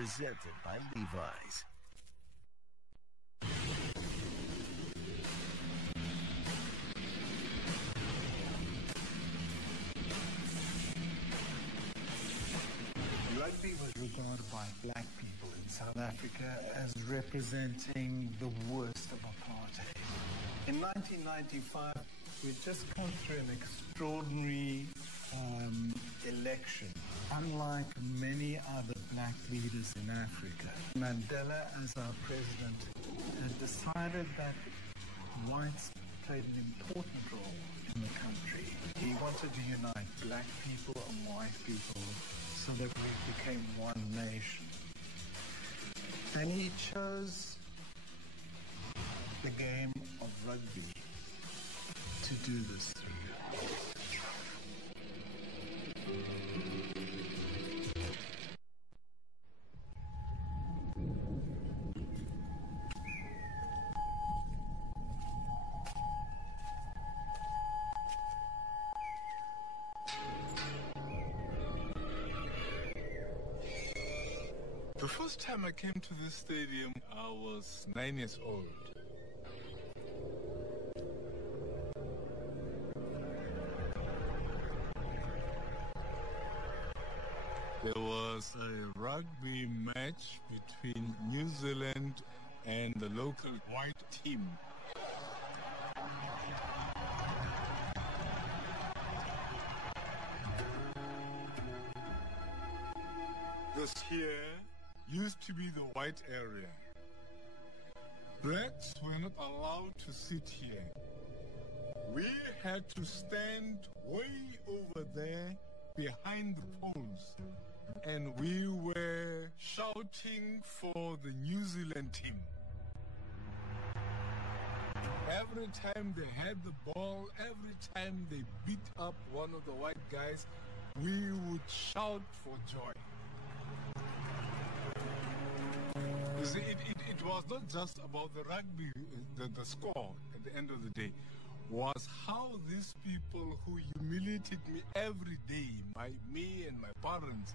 presented by Levi's. Rugby was regarded by black people in South Africa as representing the worst of apartheid. In 1995, we'd just come through an extraordinary election. Unlike many other black leaders in Africa, Mandela, as our president, had decided that whites played an important role in the country. He wanted to unite black people and white people so that we became one nation. And he chose the game of rugby to do this through. The first time I came to this stadium, I was 9 years old. There was a rugby match between New Zealand and the local white team. This here used to be the white area. Blacks were not allowed to sit here. We had to stand way over there behind the poles, and we were shouting for the New Zealand team. Every time they had the ball, every time they beat up one of the white guys, we would shout for joy. You see, it was not just about the rugby, the score at the end of the day, was how these people who humiliated me every day, me and my parents,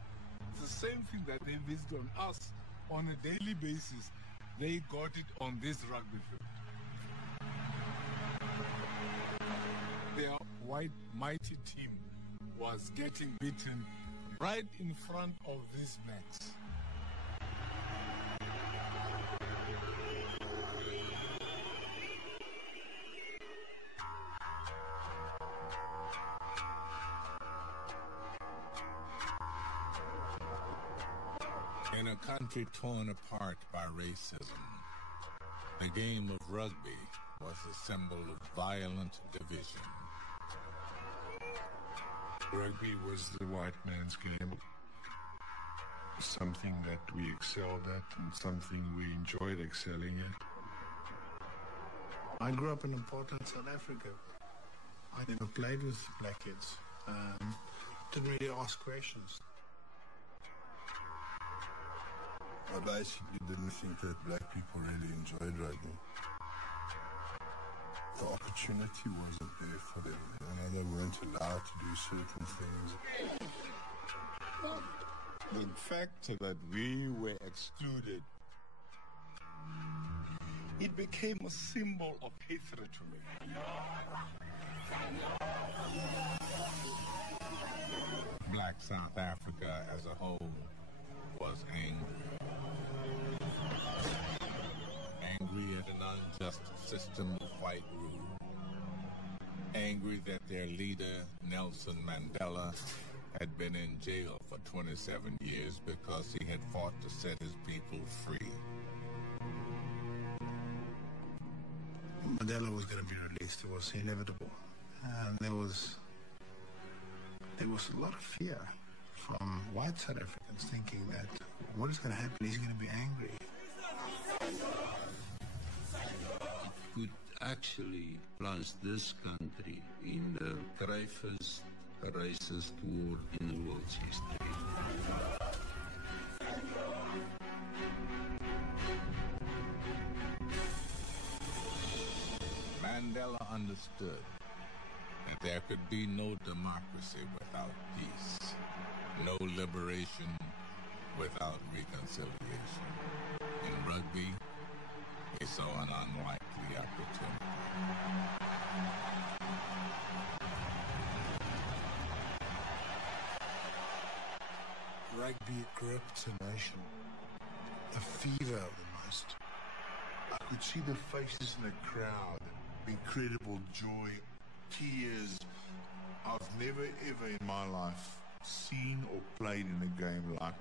the same thing that they visited on us on a daily basis, they got it on this rugby field. Their white mighty team was getting beaten right in front of these blacks. In a country torn apart by racism, the game of rugby was a symbol of violent division. Rugby was the white man's game, something that we excelled at and something we enjoyed excelling at. I grew up in apartheid South Africa. I never played with black kids. Didn't really ask questions. I basically didn't think that black people really enjoyed rugby. The opportunity wasn't there for them. They weren't allowed to do certain things. The fact that we were excluded, it became a symbol of hatred to me. Black South Africa as a whole was angry. Angry at an unjust system of white rule. Angry that their leader, Nelson Mandela, had been in jail for 27 years because he had fought to set his people free. Mandela was going to be released. It was inevitable. And there was a lot of fear from white South Africans thinking that what is going to happen? He's going to be angry. Could actually plunge this country in the gravest racist war in the world's history. Mandela understood that there could be no democracy without peace, no liberation without reconciliation. In rugby, they saw an unlikely opportunity. Rugby gripped a nation. The fever almost. I could see the faces in the crowd. Incredible joy, tears. I've never ever in my life seen or played in a game like it.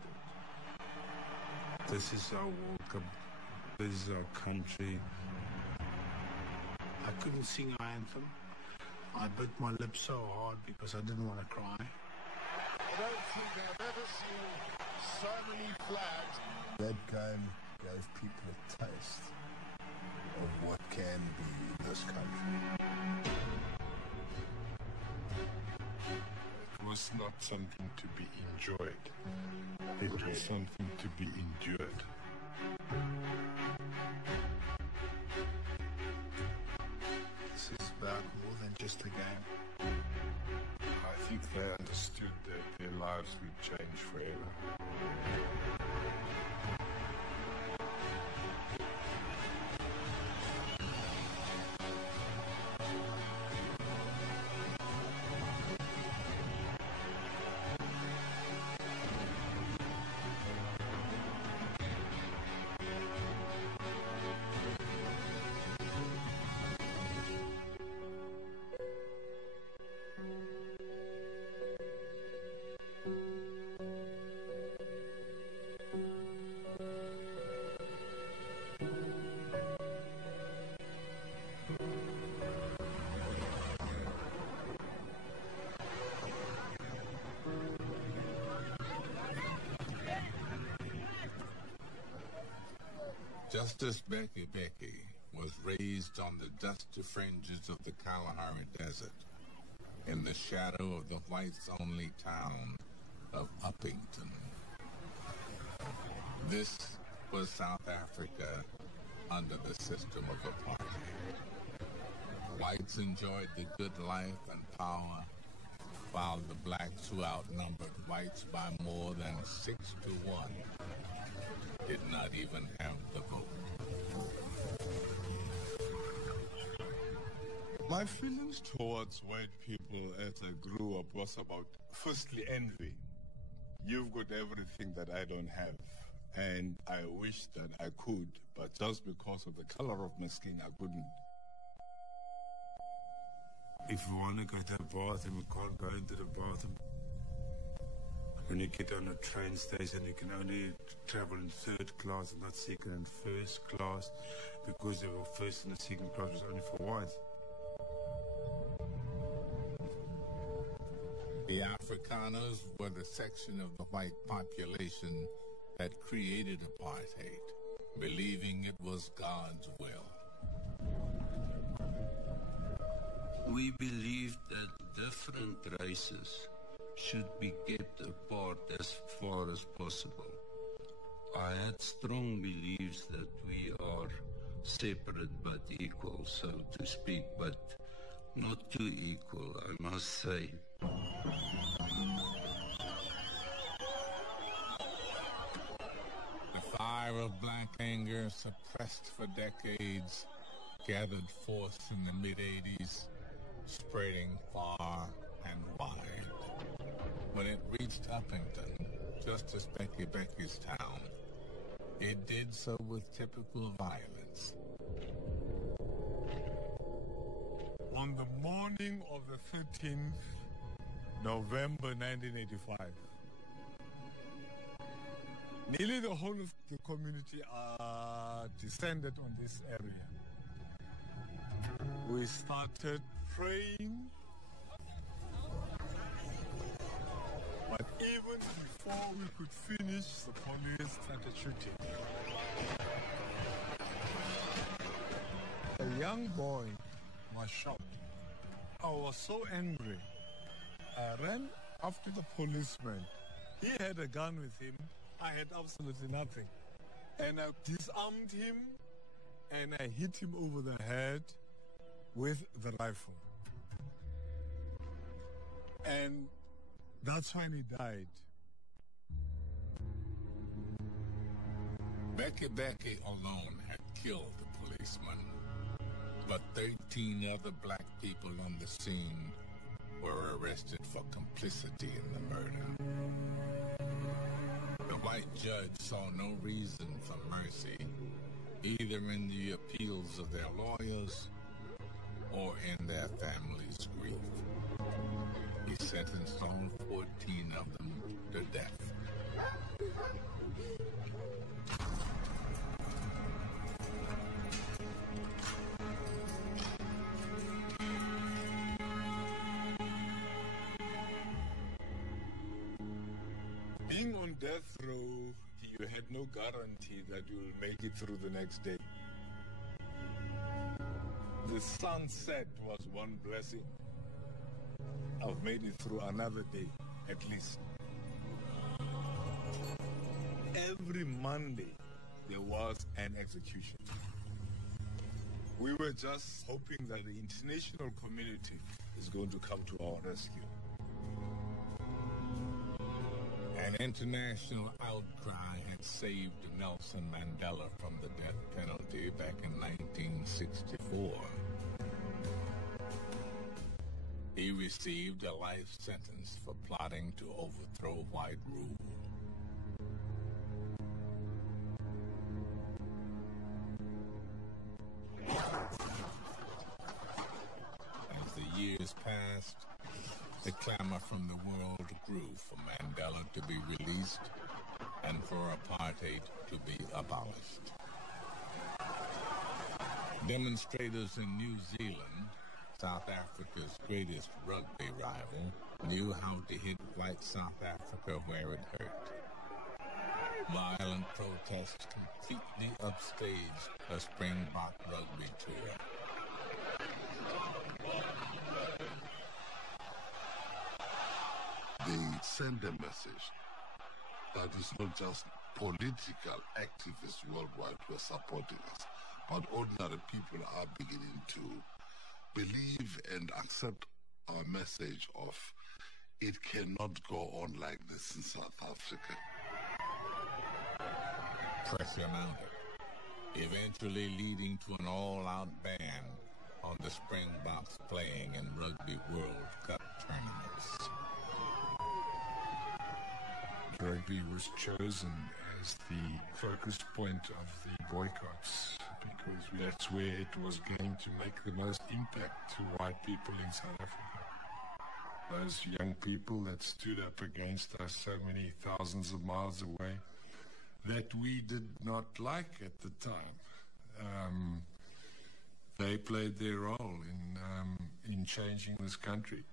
This is our World Cup. This is our country. I couldn't sing our anthem. I bit my lip so hard because I didn't want to cry. I don't think I've ever seen so many flags. That game gave people a taste of what can be in this country. It was not something to be enjoyed. It was something to be endured. This is about more than just a game. I think they understood that their lives would change forever. Justice Becky was raised on the dusty fringes of the Kalahari Desert in the shadow of the whites-only town of Uppington. This was South Africa under the system of apartheid. Whites enjoyed the good life and power, while the blacks, who outnumbered whites by more than 6-1, did not even have the vote. My feelings towards white people as I grew up was about, firstly, envy. You've got everything that I don't have, and I wish that I could, but just because of the color of my skin, I couldn't. If you want to go to the bathroom, you can't go into the bathroom. When you get on a train station, you can only travel in third class and not second and first class, because the first and the second class was only for whites. The Afrikaners were the section of the white population that created apartheid, believing it was God's will. We believed that different races should be kept apart as far as possible. I had strong beliefs that we are separate but equal, so to speak, but not too equal, I must say. The fire of black anger, suppressed for decades, gathered force in the mid-'80s, spreading far and wide. When it reached Uppington, Justice Becky's town, it did so with typical violence. On the morning of the 13th November 1985, nearly the whole of the community descended on this area. We started praying, but even before we could finish, the police started shooting. A young boy was shot. I was so angry. I ran after the policeman. He had a gun with him. I had absolutely nothing. And I disarmed him, and I hit him over the head with the rifle. And that's when he died. Becky alone had killed the policeman, but 13 other black people on the scene were arrested for complicity in the murder. The white judge saw no reason for mercy, either in the appeals of their lawyers or in their families' grief. He sentenced all 14 of them to death. Being on death row, you had no guarantee that you will make it through the next day. The sunset was one blessing. I've made it through another day, at least. Every Monday, there was an execution. We were just hoping that the international community is going to come to our rescue. An international outcry had saved Nelson Mandela from the death penalty back in 1964. He received a life sentence for plotting to overthrow white rule. As the years passed, the clamor from the world grew for Mandela to be released and for apartheid to be abolished. Demonstrators in New Zealand, South Africa's greatest rugby rival, knew how to hit white South Africa where it hurt. Violent protests completely upstaged a Springbok rugby tour. They send a message that it's not just political activists worldwide who are supporting us, but ordinary people are beginning to believe and accept our message of it cannot go on like this in South Africa. Pressure mounted, eventually leading to an all-out ban on the Springboks playing in Rugby World Cup tournaments. Rugby was chosen as the focus point of the boycotts because that's where it was going to make the most impact to white people in South Africa. Those young people that stood up against us so many thousands of miles away that we did not like at the time. They played their role in changing this country.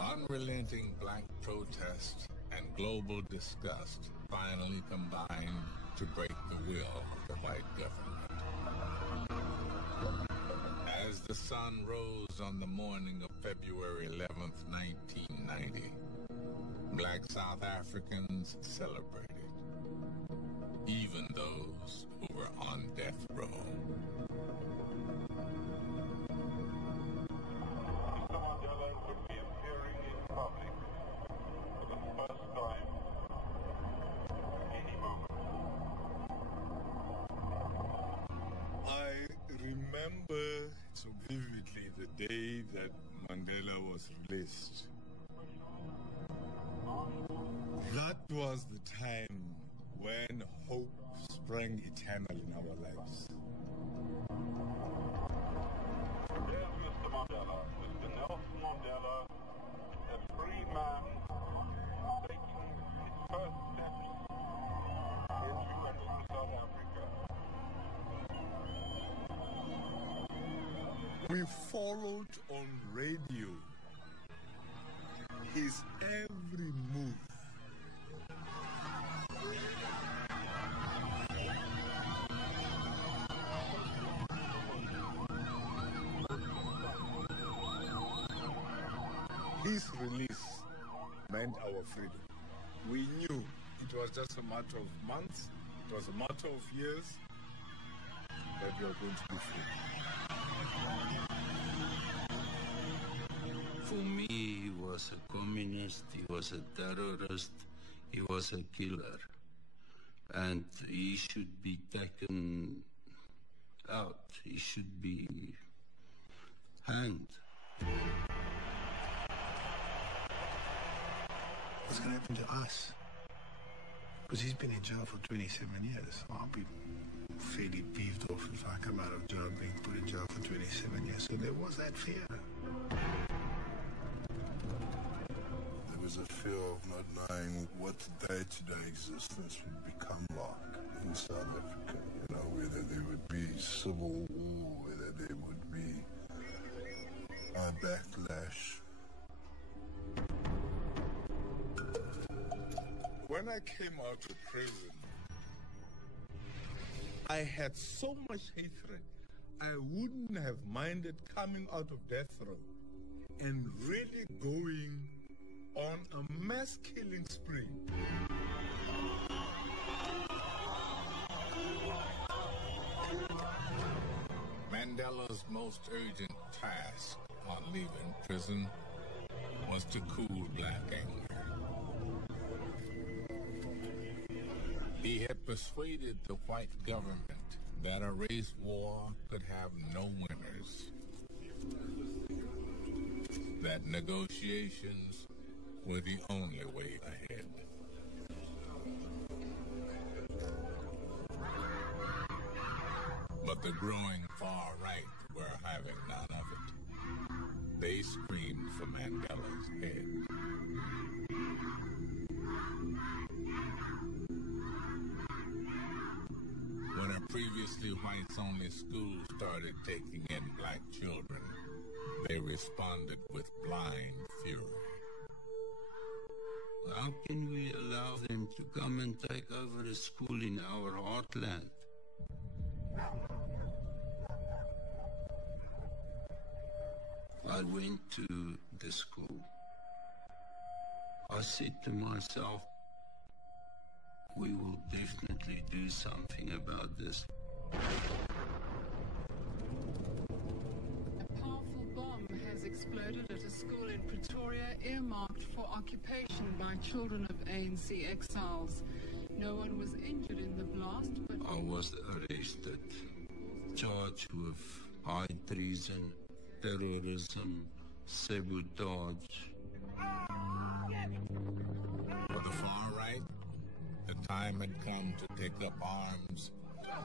Unrelenting black protest and global disgust finally combined to break the will of the white government. As the sun rose on the morning of February 11th, 1990, black South Africans celebrated, even those who were on death row. I remember so vividly the day that Mandela was released. That was the time when hope sprang eternal in our lives. There's Mr. Mandela, Mr. Nelson Mandela, a free man taking his first steps into and from South Africa. We followed on radio his every move. His release meant our freedom. We knew it was just a matter of months, it was a matter of years that we were going to be free. For me, he was was a communist, he was a terrorist, he was a killer. And he should be taken out. He should be hanged. What's going to happen to us? Because he's been in jail for 27 years. I'll be fairly peeved off if I come out of jail being put in jail for 27 years. So there was that fear. There was a fear of not knowing what day-to-day existence would become like in South Africa. You know, whether there would be civil war, whether there would be a backlash. When I came out of prison, I had so much hatred, I wouldn't have minded coming out of death row and really going on a mass killing spree. Mandela's most urgent task on leaving prison was to cool black anger. He had persuaded the white government that a race war could have no winners, that negotiations were the only way ahead. But the growing far right were having none of it. They screamed for Mandela's head. When a previously whites-only school started taking in black children, they responded with blind fury. How can we allow them to come and take over a school in our heartland? I went to the school. I said to myself, we will definitely do something about this. A powerful bomb has exploded at a school in Pretoria earmarked for occupation by children of ANC exiles. No one was injured in the blast, but I was arrested, charged with high treason, terrorism, sabotage. For the far right, the time had come to take up arms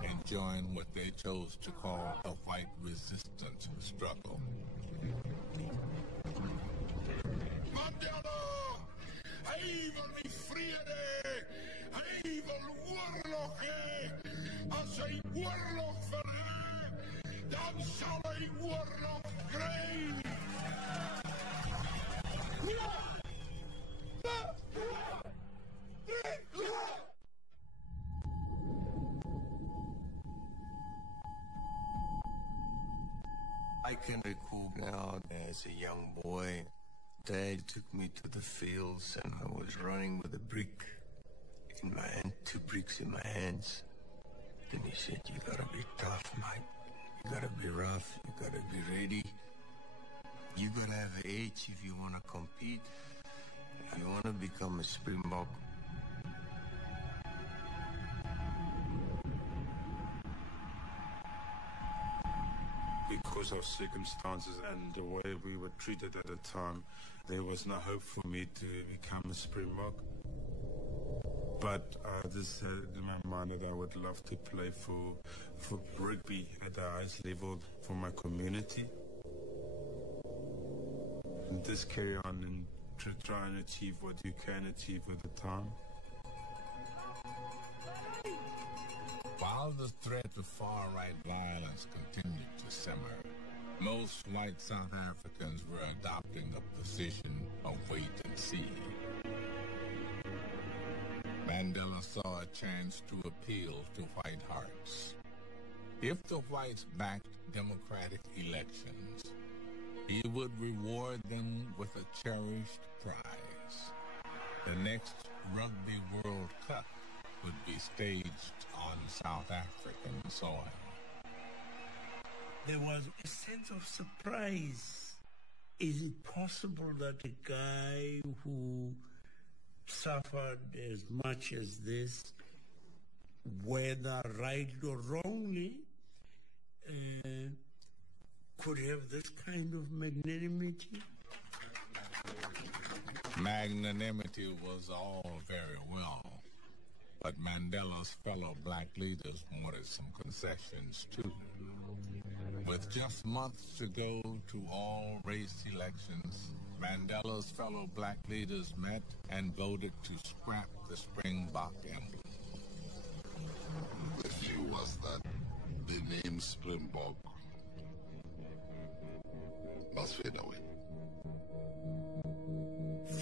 and join what they chose to call the white resistance struggle. Mandela, hij wil niet vrede, hij wil oorlog. Als hij oorlog verheft, dan zal hij oorlog krijgen. I can recall now as a young boy, Dad took me to the fields and I was running with a brick in my hand, 2 bricks in my hands. Then he said, you gotta be tough, mate. You gotta be rough, you gotta be ready. You gotta have an edge if you wanna compete. If you wanna become a Springbok. Because of circumstances and the way we were treated at the time, there was no hope for me to become a Springbok. But this had in my mind that I would love to play for rugby at the highest level for my community. And just carry on and try and achieve what you can achieve at the time. While the threat of far-right violence continued to simmer, most white South Africans were adopting a position of wait and see. Mandela saw a chance to appeal to white hearts. If the whites backed democratic elections, he would reward them with a cherished prize. The next Rugby World Cup would be staged on South African soil. There was a sense of surprise Is it possible that a guy who suffered as much as this, whether right or wrongly, could have this kind of magnanimity? Magnanimity was all very well, but Mandela's fellow black leaders wanted some concessions too. With just months to go to all race elections, Mandela's fellow black leaders met and voted to scrap the Springbok emblem. The view was that the name Springbok must fade away.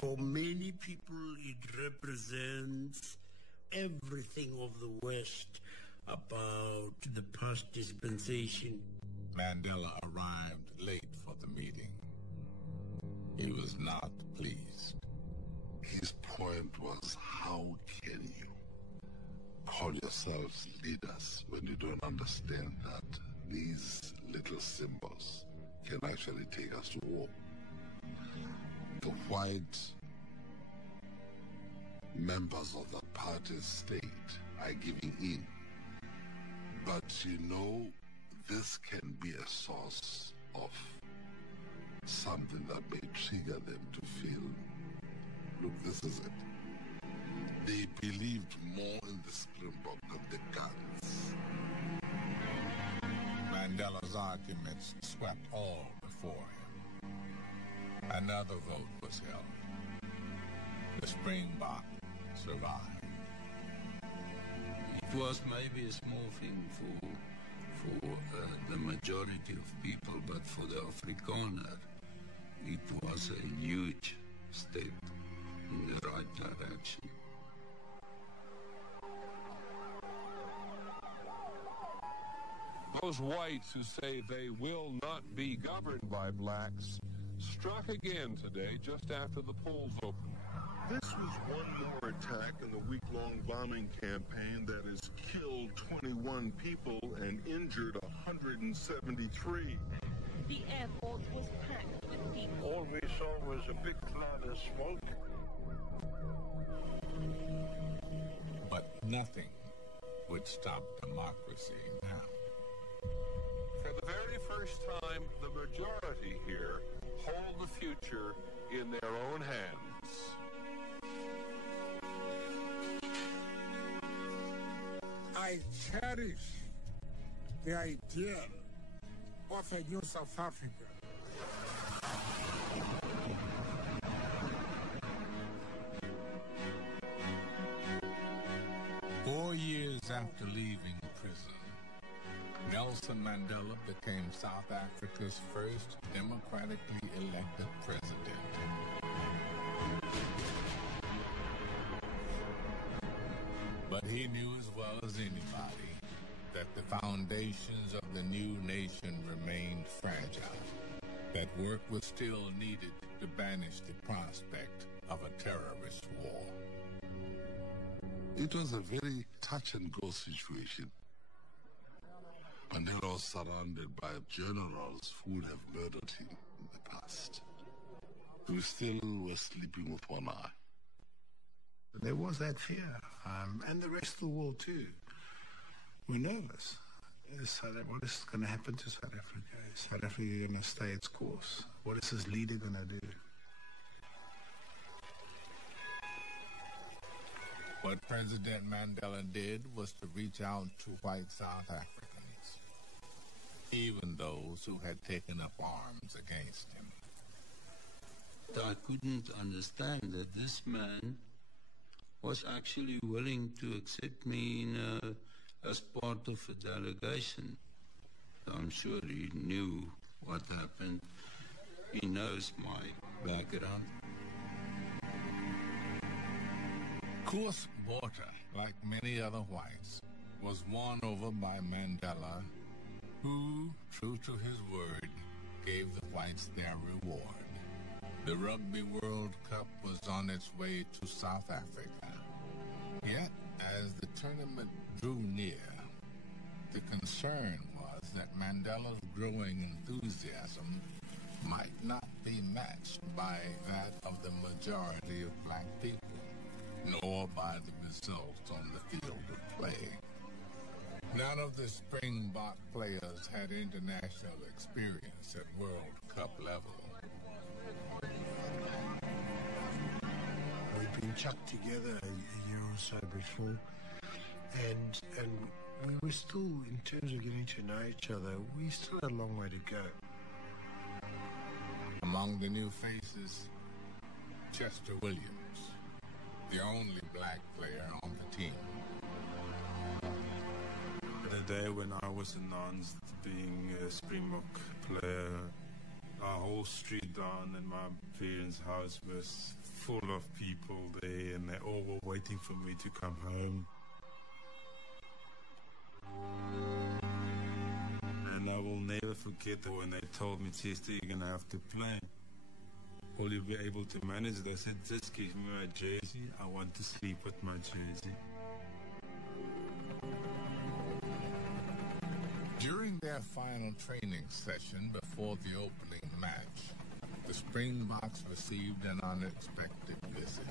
For many people, it represents everything of the West about the past dispensation. Mandela arrived late for the meeting. He was not pleased. His point was, how can you call yourselves leaders when you don't understand that these little symbols can actually take us to war? The white members of the party state are giving in. But you know, this can be a source of something that may trigger them to feel, look, this is it. They believed more in the Springbok than the guns. Mandela's arguments swept all before him. Another vote was held. The Springbok survived. It was maybe a small thing for the majority of people, but for the Afrikaner, it was a huge step in the right direction. Those whites who say they will not be governed by blacks struck again today just after the polls opened. This was one more attack in the week-long bombing campaign that has killed 21 people and injured 173. The airport was packed with people. All we saw was a big cloud of smoke. But nothing would stop democracy now. For the very first time, the majority here hold the future in their own hands. I cherish the idea of a new South Africa. Four years after leaving prison, Nelson Mandela became South Africa's first democratically elected president. But he knew as well as anybody that the foundations of the new nation remained fragile, that work was still needed to banish the prospect of a terrorist war. It was a very touch-and-go situation. Mandela was surrounded by generals who would have murdered him in the past, who still were sleeping with one eye. There was that fear, and the rest of the world too. We're nervous. What is going to happen to South Africa? Is South Africa going to stay its course? What is this leader going to do? What President Mandela did was to reach out to white South Africans, even those who had taken up arms against him. I couldn't understand that this man was actually willing to accept me as part of a delegation. I'm sure he knew what happened. He knows my background. Koos Botha, like many other whites, was won over by Mandela, who, true to his word, gave the whites their reward. The Rugby World Cup was on its way to South Africa. Yet, as the tournament drew near, the concern was that Mandela's growing enthusiasm might not be matched by that of the majority of black people, nor by the results on the field of play. None of the Springbok players had international experience at World Cup level. We'd been chucked together a year or so before, and we were still, in terms of getting to know each other, we still had a long way to go. Among the new faces, Chester Williams, the only black player on the team. The day when I was announced being a Springbok player, our whole street down in my parents' house was full of people there, and they all were waiting for me to come home. And I will never forget that when they told me, Chester, you're going to have to play. Will you be able to manage it? I said, just give me my jersey. I want to sleep with my jersey. During their final training session before the opening match, the Springboks received an unexpected visit.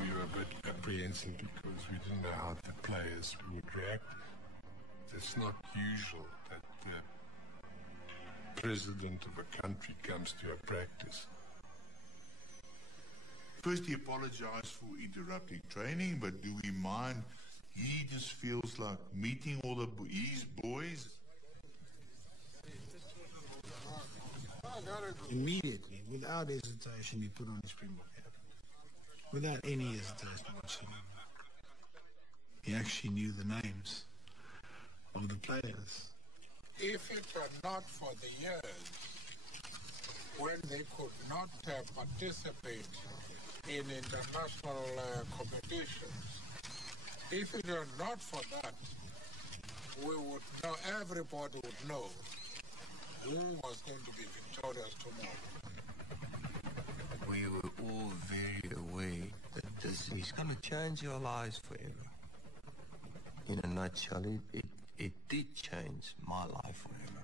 We were a bit apprehensive because we didn't know how the players would react. It's not usual that the president of a country comes to a practice. First, he apologized for interrupting training, but do we mind? He just feels like meeting all his boys. Immediately, without hesitation, he put on his Springbok hat. Without any hesitation whatsoever. He actually knew the names of the players. If it were not for the years when they could not participate in international competitions, if it were not for that, we would know, everybody would know who was going to be victorious tomorrow. We were all very aware that this is going to change our lives forever. In a nutshell, it did change my life forever.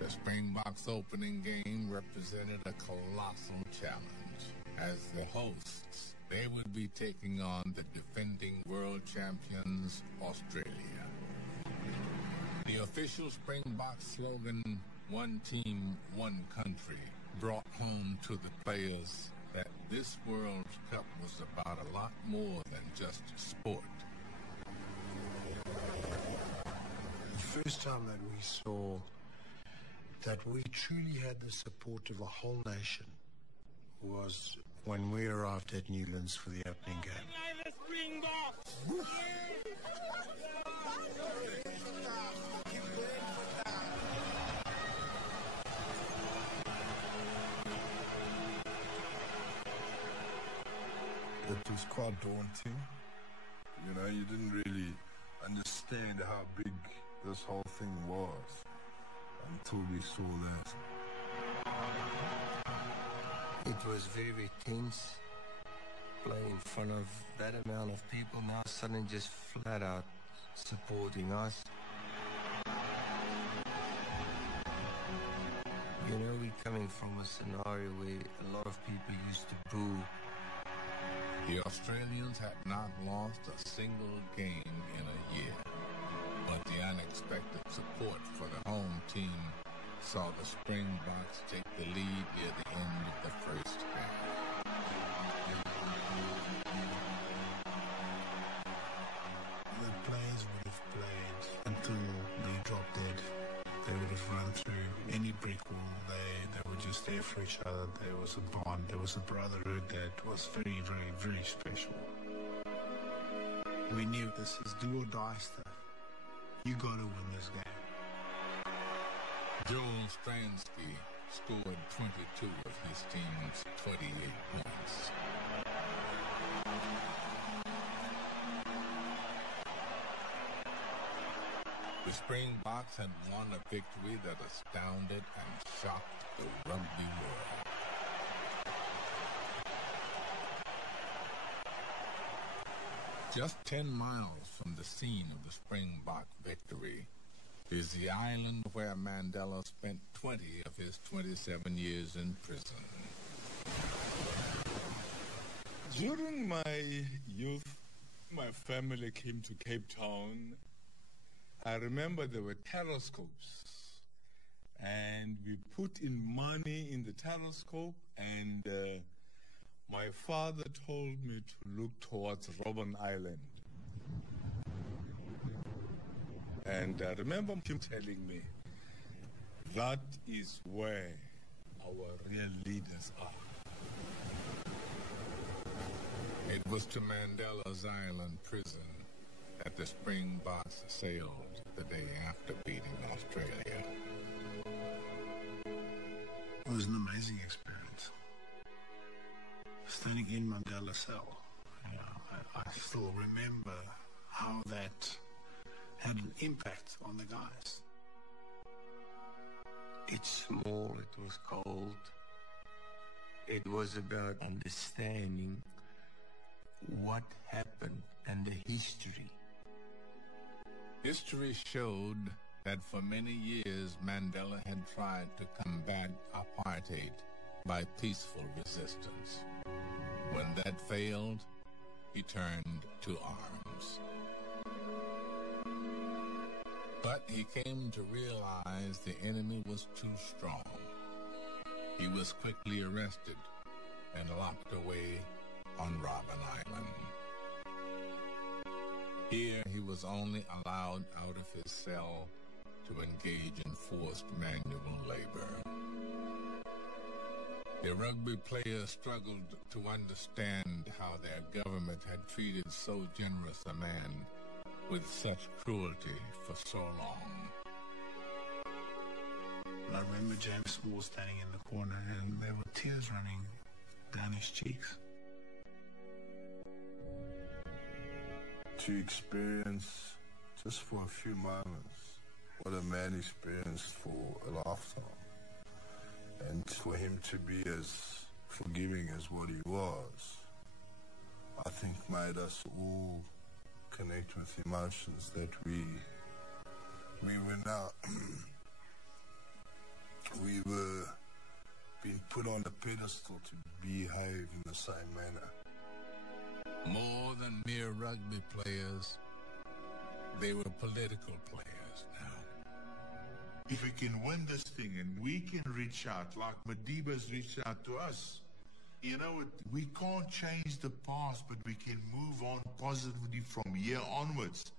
The Springboks opening game represented a colossal challenge. As the hosts, they would be taking on the defending world champions, Australia. The official Springbok slogan, "One team, one country," brought home to the players that this World Cup was about a lot more than just sport. The first time that we saw that we truly had the support of a whole nation was when we arrived at Newlands for the opening game. It was quite daunting. You know, you didn't really understand how big this whole thing was until we saw that. It was very tense. Playing in front of that amount of people, now suddenly just flat out supporting us. You know, we're coming from a scenario where a lot of people used to boo. The Australians had not lost a single game in a year, but the unexpected support for the home team saw the Springboks take the lead near the end of the first half. The players would have played until they dropped dead. They would have run through any brick wall. They were just there for each other. There was a bond, there was a brotherhood that was very, very, very special. We knew this is do or die stuff. You got to win this game. Joel Stransky scored 22 of his team's 28 points. The Springboks had won a victory that astounded and shocked the rugby world. Just 10 miles from the scene of the Springbok victory, is the island where Mandela spent 20 of his 27 years in prison. During my youth, my family came to Cape Town. I remember there were telescopes, and we put in money in the telescope, and my father told me to look towards Robben Island. And I remember him telling me, that is where our real leaders are. It was to Mandela's Island prison that the Springboks sailed the day after beating Australia. It was an amazing experience. Standing in Mandela's cell, I still remember how that had an impact on the guys. It's small, it was cold. It was about understanding what happened and the history. History showed that for many years Mandela had tried to combat apartheid by peaceful resistance. When that failed, he turned to arms. But he came to realize the enemy was too strong. He was quickly arrested and locked away on Robben Island. Here he was only allowed out of his cell to engage in forced manual labor. The rugby players struggled to understand how their government had treated so generous a man with such cruelty for so long. And I remember James Small standing in the corner and there were tears running down his cheeks. To experience, just for a few moments, what a man experienced for a lifetime. And for him to be as forgiving as what he was, I think made us all connect with emotions that we were now, we were being put on a pedestal to behave in the same manner. More than mere rugby players, they were political players now. If we can win this thing and we can reach out like Madiba's reached out to us, you know, we can't change the past, but we can move on positively from here onwards.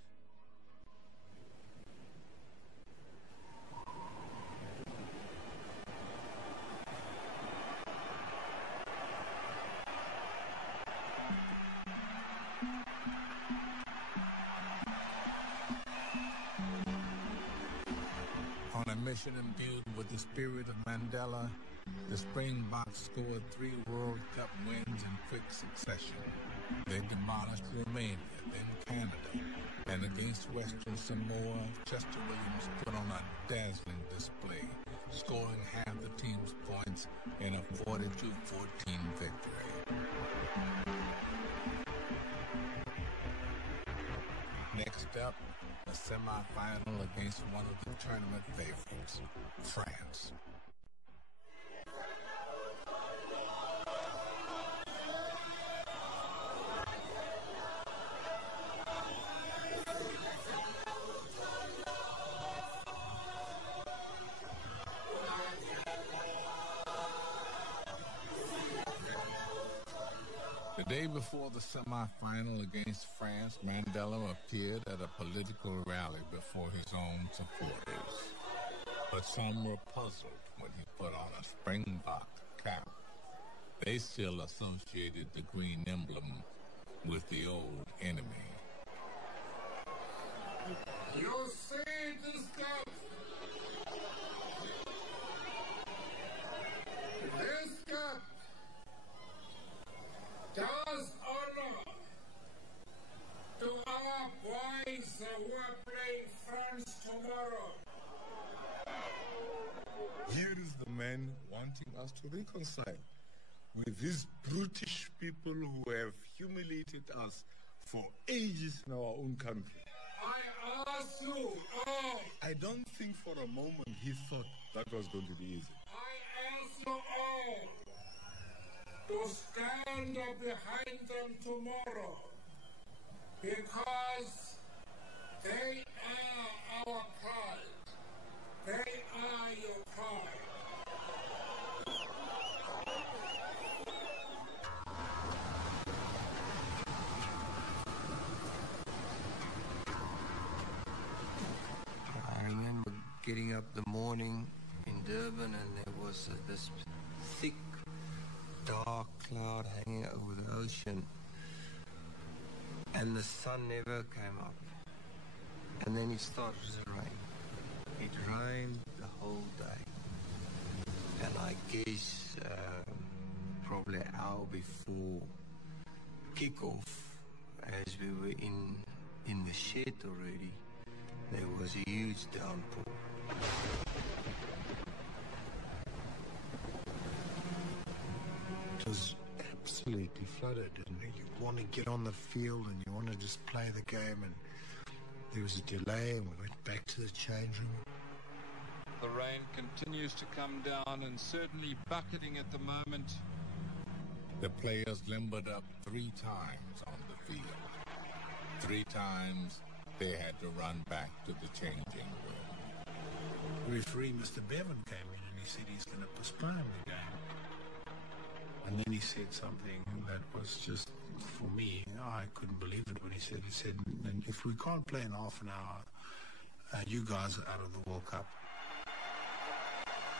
On a mission imbued with the spirit of Mandela, the Springboks scored 3 World Cup wins in quick succession. They demolished Romania, then Canada, and against Western Samoa, Chester Williams put on a dazzling display, scoring half the team's points in a 42-14 victory. Next up, the semi-final against one of the tournament favorites, France. The day before the semi-final against France, Mandela appeared at a political rally before his own supporters. But some were puzzled when he put on a Springbok cap. They still associated the green emblem with the old enemy. You see this cup? This cup does honor to our boys who are playing France tomorrow. Here is the man wanting us to reconcile with these brutish people who have humiliated us for ages in our own country. I ask you all. I I don't think for a moment he thought that was going to be easy. I ask you all to stand up behind them tomorrow, because they are our pride. They are your pride. I remember getting up the morning in Durban, and there was this thick, dark cloud hanging over the ocean, and the sun never came up. And then it started to rain. It rained the whole day. And I guess probably an hour before kickoff, as we were in the shed already, there was a huge downpour. It was absolutely flooded, and you want to get on the field and you want to just play the game, and there was a delay, and we went back to the change room. The rain continues to come down and certainly bucketing at the moment. The players limbered up 3 times on the field. 3 times they had to run back to the changing room. Referee Mr. Bevan came in and he said he's going to postpone the game. And then he said something that was just, for me, I couldn't believe it when he said, and if we can't play in half an hour, you guys are out of the World Cup.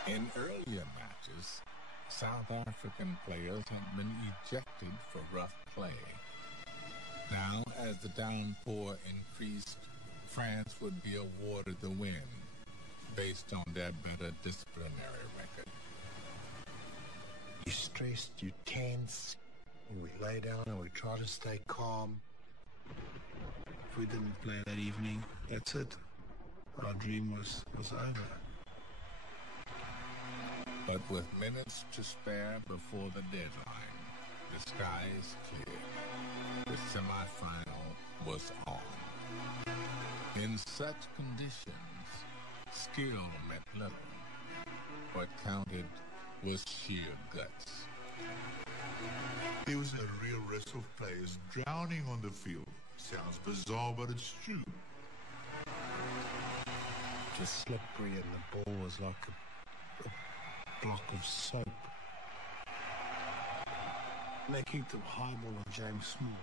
In earlier matches, South African players had been ejected for rough play. Now, as the downpour increased, France would be awarded the win based on their better disciplinary record. You're stressed, you're tense, and we lay down and we try to stay calm. If we didn't play that evening, that's it. Our dream was over. But with minutes to spare before the deadline, the sky is clear. The semi-final was on. In such conditions, skill meant little. What counted was sheer guts. There was a real risk of players drowning on the field. Sounds bizarre, but it's true. Just slippery, and the ball was like a block of soap. And they kicked a high ball on James Small.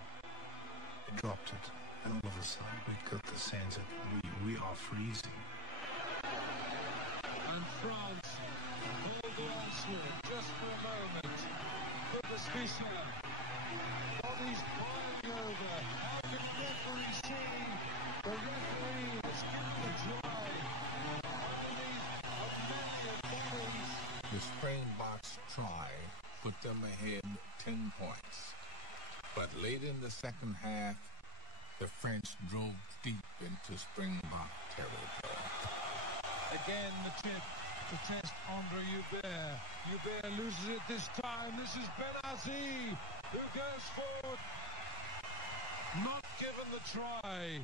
They dropped it, and all of a sudden we got the sense that we are freezing. And France hold the answer just for a moment. But the Swisher, bodies boiling over. How can the referee see? The referee has given the try. Underneath of many bodies. The Springboks try put them ahead 10 points. But late in the second half, the French drove deep into Springbok territory. Again, the tip to test Andre Hubert. Hubert loses it this time. This is Benazzi who goes forward. Not given the try.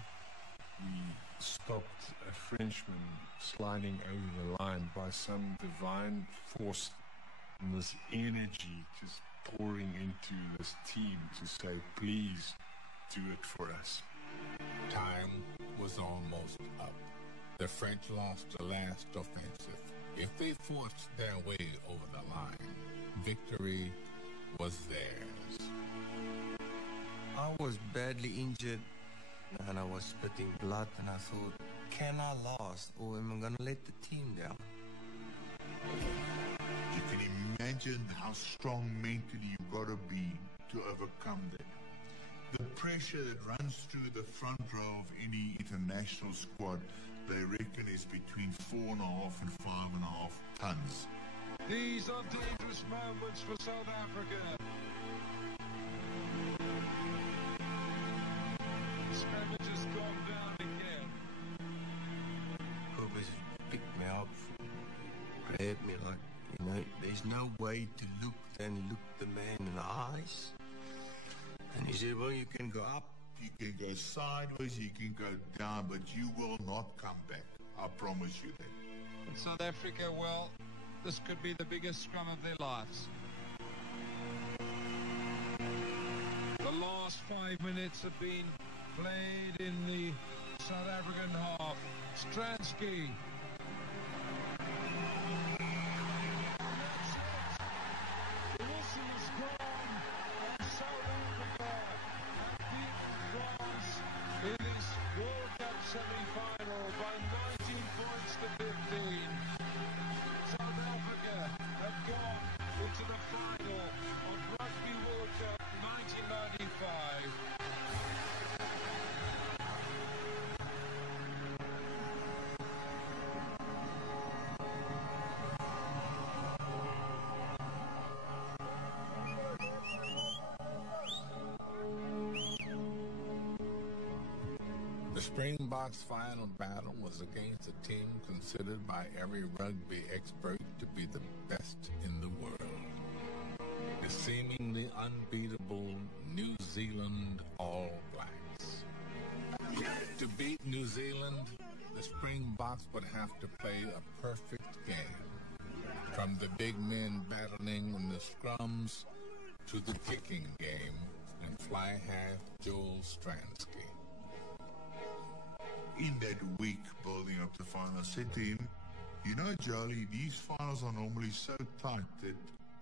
We stopped a Frenchman sliding over the line by some divine force, and this energy just pouring into this team to say, please do it for us. Time was almost up. The French lost the last offensive. If they forced their way over the line, victory was theirs. I was badly injured and I was spitting blood, and I thought, can I last, or am I going to let the team down? You can imagine how strong mentally you've got to be to overcome that. The pressure that runs through the front row of any international squad, they reckon, is between 4.5 and 5.5 tons. These are dangerous moments for South Africa. Scrimmage has gone down again. Purpose picked me up, grabbed me like, there's no way to look the man in the eyes. And he said, well, you can go up. You can go sideways, you can go down, but you will not come back. I promise you that. In South Africa, well, this could be the biggest scrum of their lives. The last 5 minutes have been played in the South African half. Stransky. The whistle is gone, and South Africa have beaten France in this World Cup semi-final by 19 points to 15. South Africa have gone into the final of Rugby World Cup 1995. The Springboks' final battle was against a team considered by every rugby expert to be the best in the world. The seemingly unbeatable New Zealand All Blacks. To beat New Zealand, the Springboks would have to play a perfect game. From the big men battling in the scrums to the kicking game and fly half Joel Stransky. In that week building up the final, I said to him, you know, Jolie, these finals are normally so tight that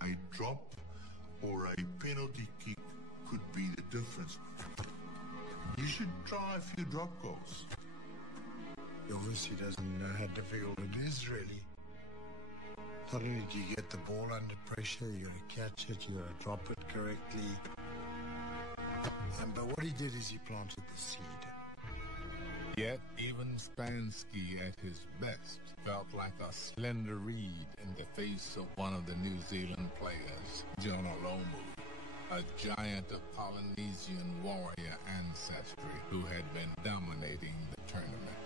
a drop or a penalty kick could be the difference. You should try a few drop goals. He obviously doesn't know how difficult it is, really. Not only do you get the ball under pressure, you got to catch it, you got to drop it correctly. But what he did is he planted the seed. Yet even Spansky at his best felt like a slender reed in the face of one of the New Zealand players, John Olomu, a giant of Polynesian warrior ancestry who had been dominating the tournament.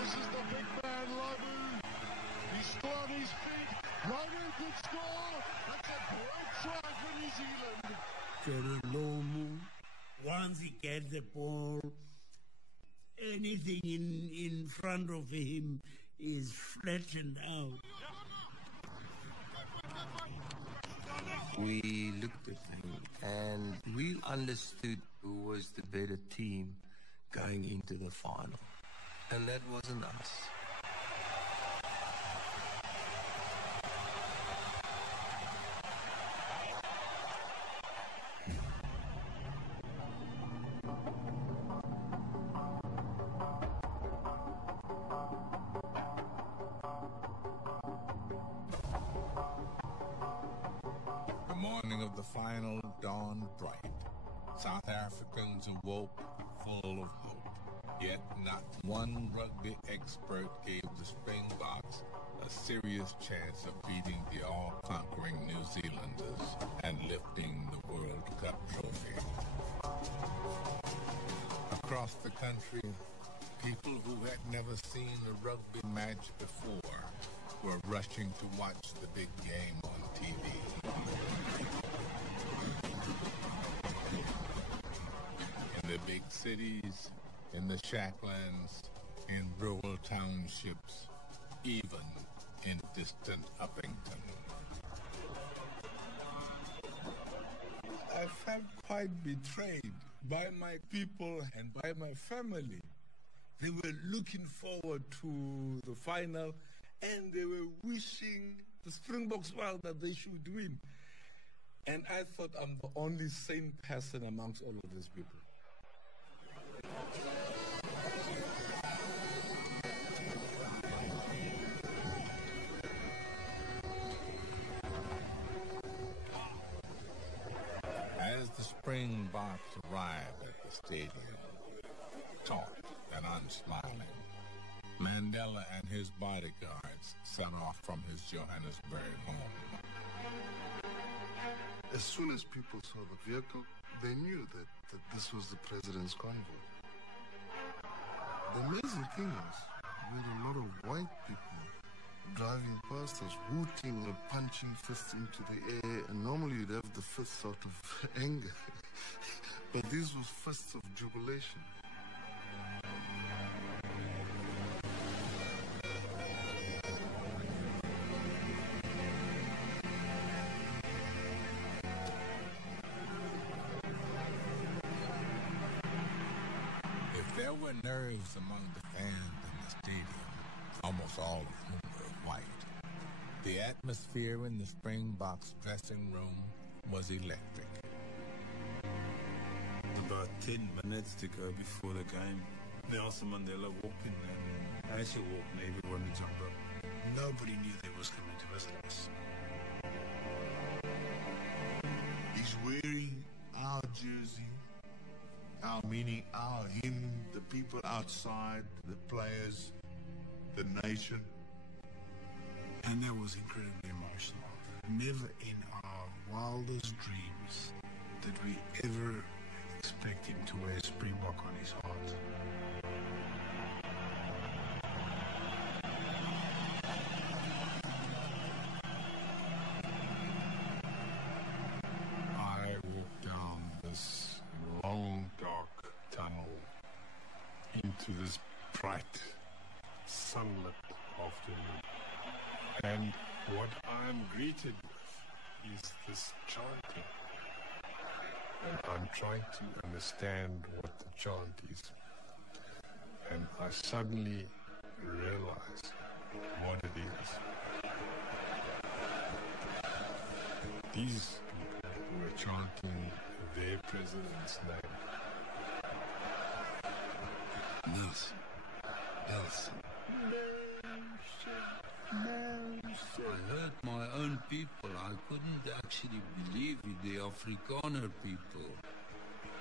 This is the big man, Lomu. He's still on his feet. Lomu could score. That's a great try for New Zealand. John Olomu, once he gets the ball, anything in front of him is flattened out. We looked at him and we understood who was the better team going into the final. And that wasn't us. The final dawned bright. South Africans awoke full of hope. Yet not one rugby expert gave the Springboks a serious chance of beating the all-conquering New Zealanders and lifting the World Cup trophy. Across the country, people who had never seen a rugby match before were rushing to watch the big game on TV. In the big cities, in the shacklands, in rural townships, even in distant Uppington. I felt quite betrayed by my people and by my family. They were looking forward to the final and they were wishing the Springboks well that they should win. And I thought I'm the only sane person amongst all of these people. As the Springboks arrived at the stadium, taut and unsmiling, Mandela and his bodyguards set off from his Johannesburg home. As soon as people saw the vehicle, they knew that this was the president's convoy. The amazing thing is, we had a lot of white people driving past us, hooting and punching fists into the air, and normally you'd have the fists out of anger. But these were fists of jubilation. were nerves among the fans in the stadium, almost all of whom were white. The atmosphere in the Springboks dressing room was electric. About 10 minutes to go before the game, Nelson Mandela walked in, and as he walked in, everyone would jump up. Nobody knew they was coming to visit us. He's wearing our jersey, meaning him, the people outside, the players, the nation. And that was incredibly emotional. Never in our wildest dreams did we ever expect him to wear a Springbok on his heart. I walked down this long, dark tunnel into this bright, sunlit afternoon. And what I'm greeted with is this chanting. And I'm trying to understand what the chant is. And I suddenly realize what it is. These people were chanting their president's name. Nelson. Nelson. I heard my own people. I couldn't actually believe it. The Afrikaner people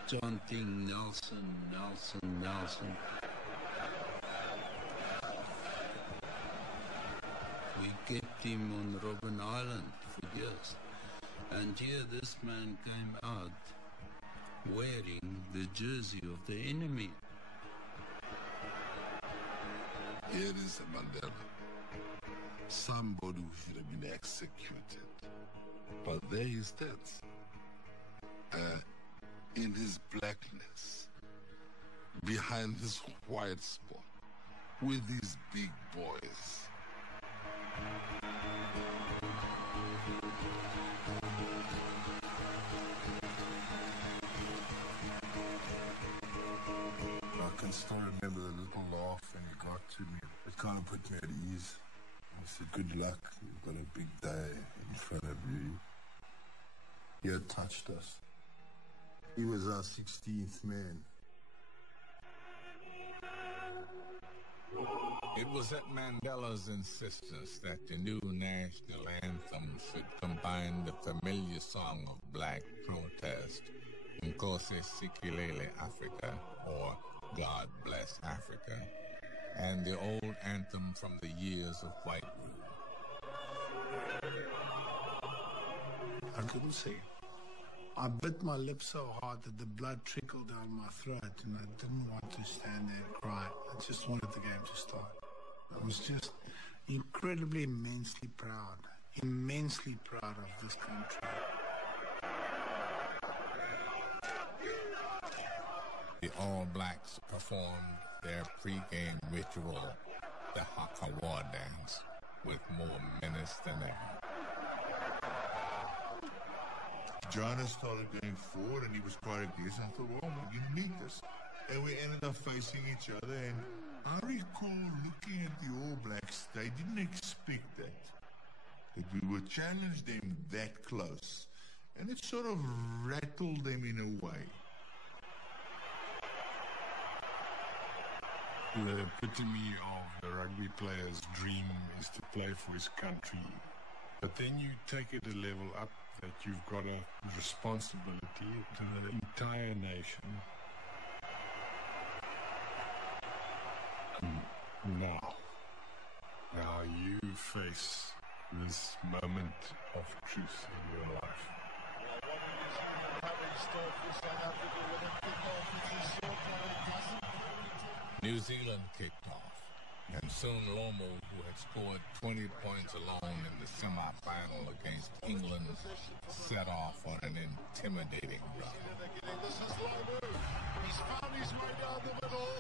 chanting Nelson, Nelson, Nelson. We kept him on Robben Island for years. And here this man came out wearing the jersey of the enemy. Here is Mandela. Somebody who should have been executed. But there he stands. In his blackness, behind this white spot, with these big boys. I can still remember the little laugh when he got to me. It kind of put me at ease. I said, good luck, you've got a big day in front of you. He had touched us. He was our 16th man. It was at Mandela's insistence that the new national anthem should combine the familiar song of black protest, Nkosi Sikelele Africa, or God Bless Africa, and the old anthem from the years of white rule. I couldn't say. I bit my lip so hard that the blood trickled down my throat, and I didn't want to stand there and cry. I just wanted the game to start. I was just incredibly, immensely proud of this country. The All Blacks performed their pre-game ritual, the Haka War Dance, with more menace than ever. Jonas started going forward and he was quite aggressive. I thought, well, we're going to meet this. And we ended up facing each other. And I recall looking at the All Blacks, they didn't expect that we would challenge them that close. And it sort of rattled them in a way. The epitome of the rugby player's dream is to play for his country. But then you take it a level up, that you've got a responsibility to the entire nation. Now you face this moment of truth in your life. New Zealand kicked off, and soon Lomo, who had scored 20 points alone in the semi-final against England, set off on an intimidating run. He's found his way down the middle.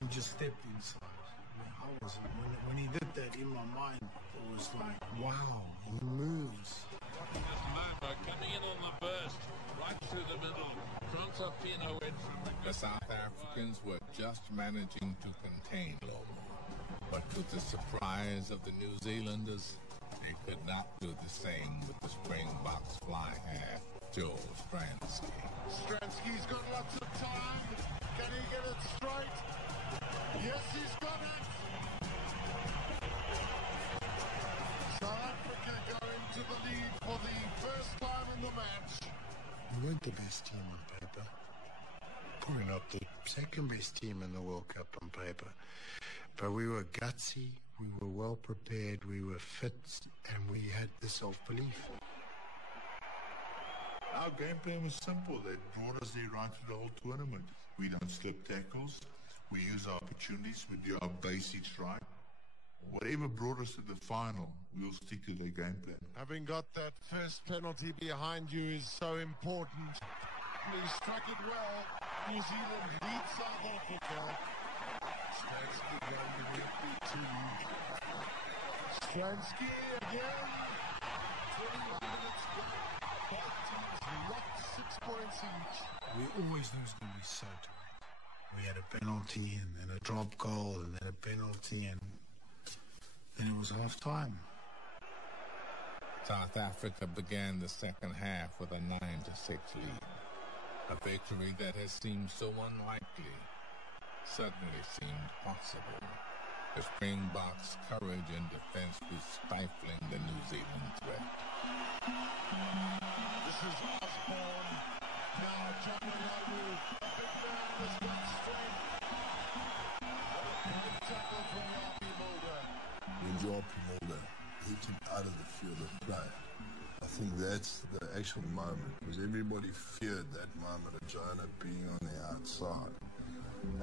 He just stepped inside. When he did that, in my mind, it was like, wow, he moves. Momo coming in on the burst, right through the middle, trying The South Africans were just managing to contain Lomo, but to the surprise of the New Zealanders, they could not do the same with the Springboks fly half, Joe Stransky. Stransky's got lots of time. Can he get it straight? Yes, he's got it. South Africa go into the lead for the first time in the match. We weren't the best team on paper. Probably not the second best team in the World Cup on paper. But we were gutsy, we were well prepared, we were fit, and we had the self-belief. Our game plan was simple. They brought us there right through the whole tournament. We don't slip tackles. We use our opportunities. We do our basics right. Whatever brought us to the final, we'll stick to the game plan. Having got that first penalty behind you is so important. He struck it well. New Zealand leads South Africa. Stransky going directly to Stransky again. 21 minutes left. Both teams locked 6 points each. We always knew it was going to be so tight. We had a penalty and then a drop goal and then a penalty and then it was half time. South Africa began the second half with a 9-6 lead. A victory that has seemed so unlikely suddenly seemed possible. The Springboks' courage and defense was stifling the New Zealand threat. This is Osborne. Now jumping over. A big man has got strength. Good tackle from Rugby Mulder. When Rugby Mulder hit him out of the field of play, I think that's the actual moment, because everybody feared that moment of Jonah being on the outside,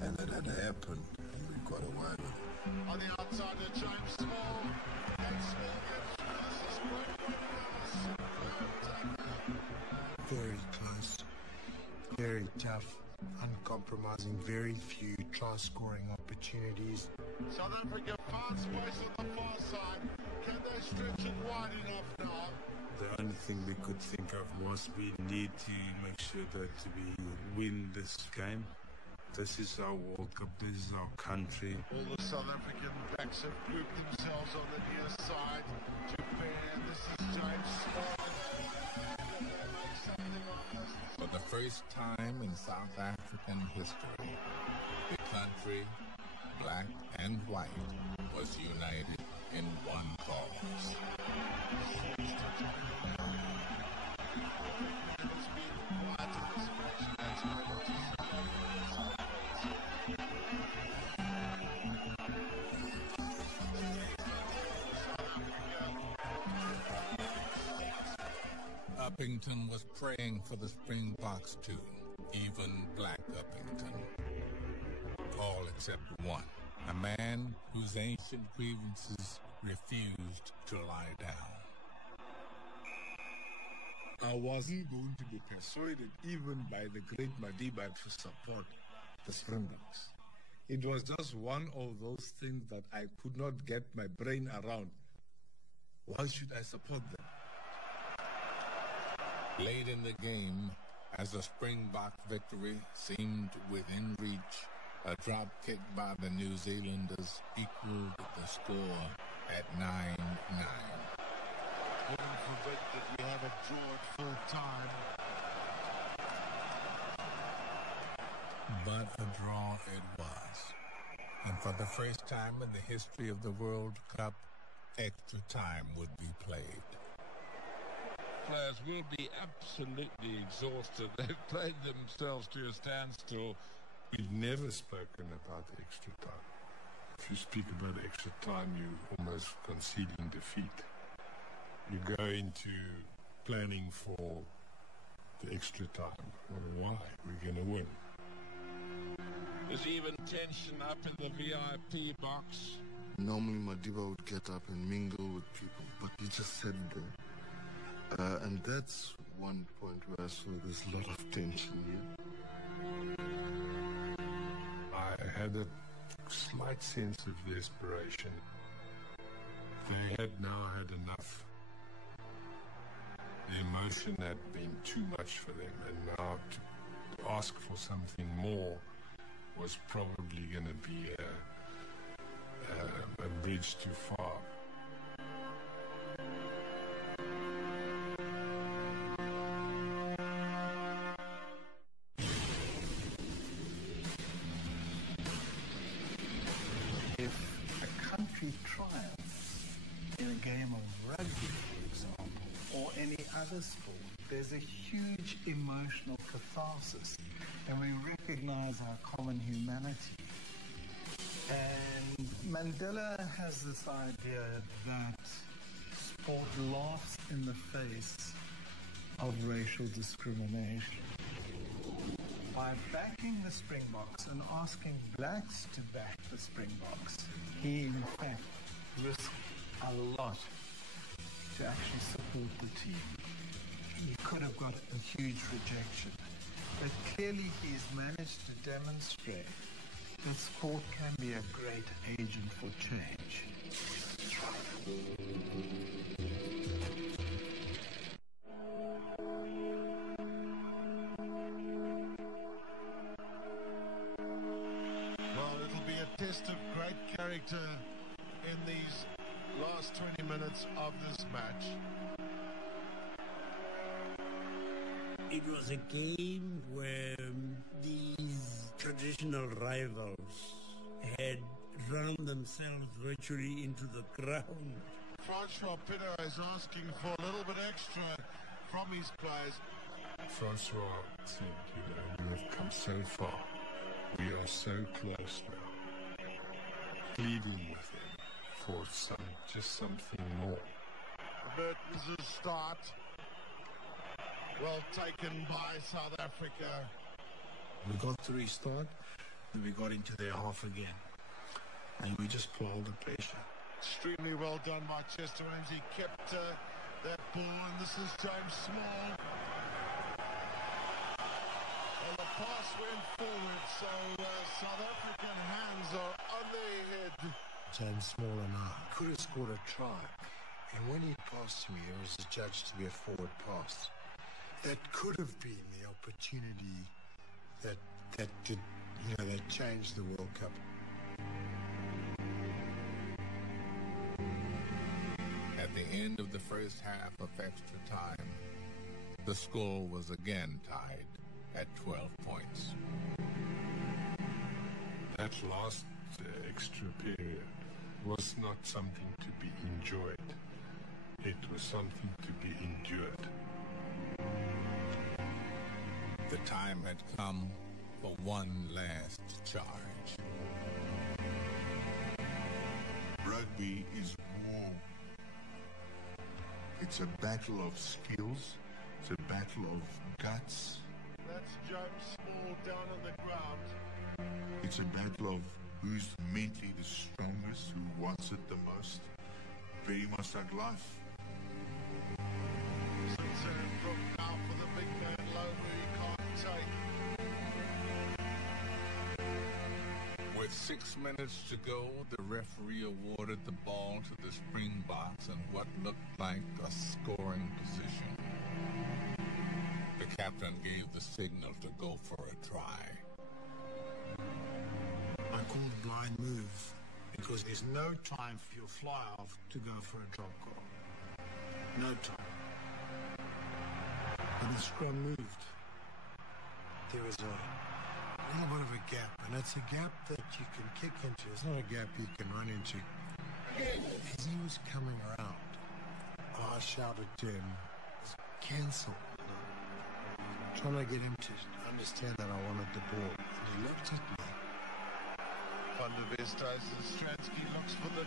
and it had happened, and we got away with it. On the outside of James Small, and Small gets this is great. Very close, very tough, uncompromising, very few try-scoring opportunities. South Africa finds space on the far side. Can they stretch it wide enough now? The only thing we could think of was we need to make sure that we win this game. This is our World Cup, this is our country. All the South African backs have grouped themselves on the near side to bear. This is James Small. For the first time in South African history, the country, black and white, was united in one cause. Uppington was praying for the Springboks too, even black Uppington. All except one, a man whose ancient grievances refused to lie down. I wasn't going to be persuaded even by the great Madiba to support the Springboks. It was just one of those things that I could not get my brain around. Why should I support them? Late in the game, as the Springbok victory seemed within reach, a drop kick by the New Zealanders equaled the score at 9-9. Heaven forbid that we have a draw at full time. But a draw it was. And for the first time in the history of the World Cup, extra time would be played. Players will be absolutely exhausted. They've played themselves to a standstill. We've never spoken about extra time. If you speak about extra time, you're almost conceding defeat. You go into planning for the extra time. Why? We're going to win. There's even tension up in the VIP box. Normally Madiba would get up and mingle with people, but he just sat there. And that's one point where I saw there's a lot of tension here. I had a slight sense of desperation. They had now had enough. The emotion had been too much for them, and now ask for something more was probably going to be a bridge too far. If a country triumphs in a game of rugby, for example, or any other sport, there's a huge emotional catharsis, and we recognize our common humanity. And Mandela has this idea that sport laughs in the face of racial discrimination. By backing the Springboks and asking blacks to back the Springboks, he in fact risked a lot to actually support the team. He could have got a huge rejection. But clearly he's managed to demonstrate that sport can be a great agent for change. Well, it'll be a test of great character in these last 20 minutes of this match. It was a game where these traditional rivals had run themselves virtually into the ground. Francois Pinot is asking for a little bit extra from his players. Francois said, we have come so far. We are so close now. Pleading with him for just something more. Burton's start. Well taken by South Africa. We got to restart, and we got into their half again. And we just plowed the pressure. Extremely well done by Chester Williams. He kept that ball, and this is James Small. And the pass went forward, so South African hands are on their head. James Small and I could have scored a try. And when he passed to me, it was judged to be a forward pass. That could have been the opportunity that did, that changed the World Cup. At the end of the first half of extra time, the score was again tied at 12 points. That last extra period was not something to be enjoyed. It was something to be endured. The time had come for one last charge. Rugby is war. It's a battle of skills. It's a battle of guts. That's James Small down on the ground. It's a battle of who's mentally the strongest, who wants it the most. Very much like life. Simpson from now for the big man low where he can't take. With 6 minutes to go, the referee awarded the ball to the Springboks in what looked like a scoring position. The captain gave the signal to go for a try. I called blind move because there's no time for your fly-off to go for a drop goal. No time. But the scrum moved. There was a little bit of a gap, and it's a gap that you can kick into. It's not a gap you can run into. As he was coming around, I shouted to him, cancel. Trying to get him to understand that I wanted the ball. And he looked at me. Van der Westhuizen, Stransky looks for the